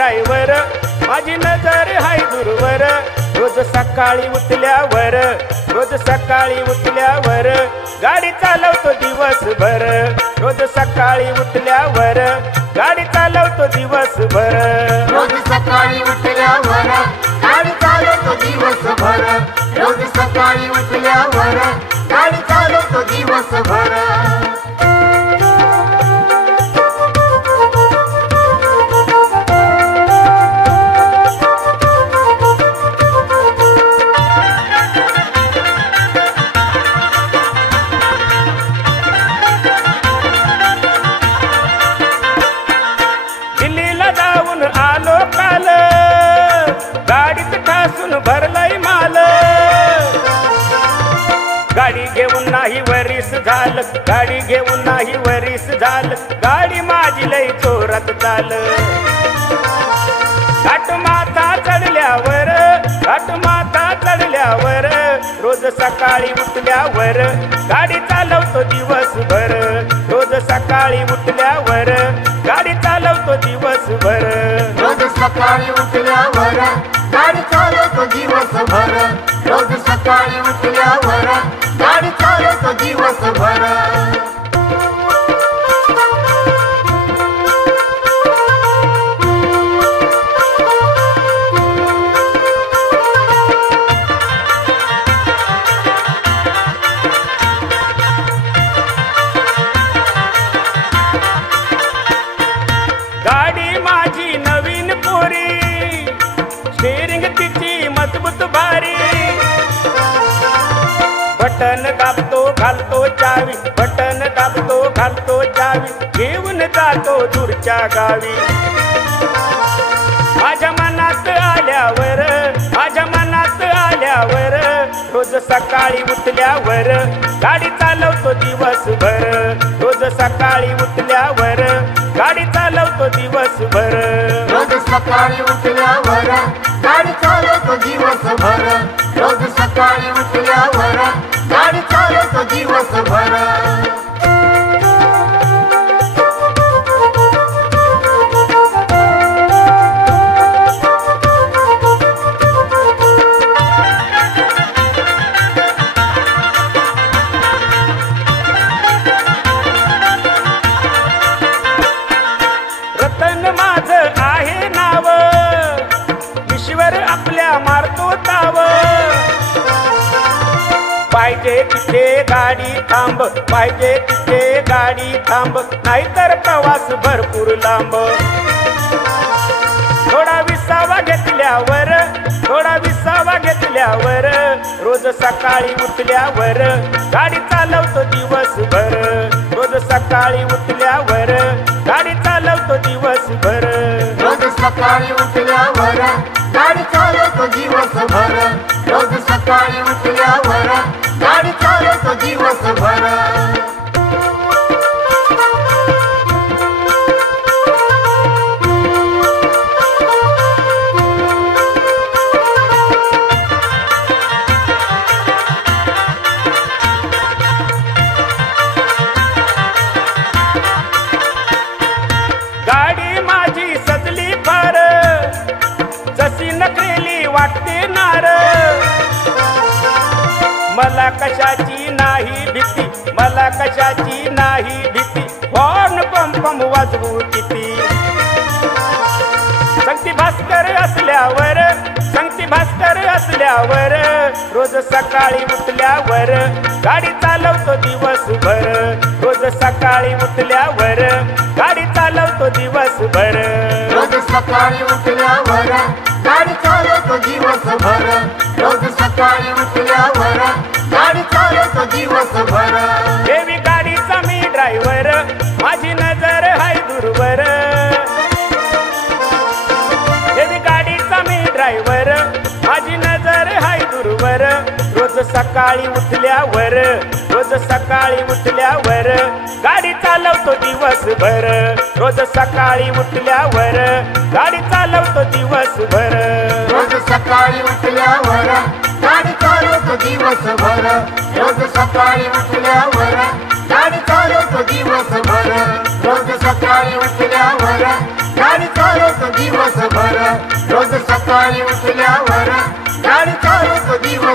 driver माझी नजर हाय दूरवर रोज सकाळी उठल्यावर गाडी चालवतो दिवसभर रोज सकाळी उठल्यावर गाडी चालवतो दिवसभर रोज सकाळी उठल्यावर गाडी चालवतो दिवसभर रोज सकाळी उठल्यावर गाडी चालवतो दिवसभर आलो काल गाडीत ठासून भरलाय माल गाडी घेऊन नाही वरीस झालं गाडी माझी लई जोरात चाल घाट माथा चढल्यावर रोज सकाळी उठल्यावर गाडी चालवतो दिवसभर रोज सकाळी उठल्यावर गाडी चालवतो दिवसभर रोज सकाळी उठल्यावर गाडी चालवतो दिवसभर रोज सकाळी उठल्यावर गाडी चालवतो दिवसभर गाडी माझी नवीन पोरी स्टीअरिंग तिची मजबूत भारी बटन दाबतो घालतो चावी घेऊन जातो दूरच्या गावी माझ्या मनात आल्यावर रोज सकाळी उठल्यावर गाडी चालवतो दिवसभर रोज सकाळी उठल्यावर गाडी चालवतो दिवसभर रोज सकाळी उठल्यावर गाडी चालवतो दिवसभर रोज सकाळी उठल्यावर गाडी चालवतो दिवसभर रतन माझं आहे नाव ईश्वर आपल्या मारतो ताव पाहिजे तिथे गाडी थांब नाहीतर प्रवास भरपूर लांब थोडा विसावा घेतल्यावर रोज सकाळी उठल्यावर गाडी चालवतो दिवसभर रोज सकाळी उठल्यावर गाडी चालवतो दिवसभर रोज सकाळी उठल्यावर गाडी चालवतो दिवसभर रोज सकाळी उठल्यावर गाडी चालवतो दिवसभर गाडी माझी सजली फार जशी नकरेली वाटते नार मला कशाची नाही भीती हॉर्न पंपम वाजवू किती संगती भास्कर असल्यावर रोज सकाळी उठल्यावर गाडी चालवतो दिवसभर रोज सकाळी उठल्यावर गाडी चालवतो दिवसभर रोज सकाळी उठल्यावर गाडी चालवतो दिवसभर रोज सकाळी उठल्यावर गाडी चालवतो दिवसभर देवी गाडीचा मी ड्रायव्हर माझी नजर हाय दूरवर देवी गाडीचा मी ड्रायव्हर माझी नजर हाय दूरवर रोज सकाळी उठल्यावर गाडी चालवतो दिवसभर रोज सकाळी उठल्यावर गाडी चालवतो दिवसभर रोज सकाळी उठल्यावर गाडी चालवतो दिवसभर रोज सकाळी उठल्यावर गाडी चालवतो दिवसभर रोज सकाळी उठल्यावर गाडी चालवतो दिवसभर रोज सकाळी उठल्यावर गाडी चालवतो दिवसभर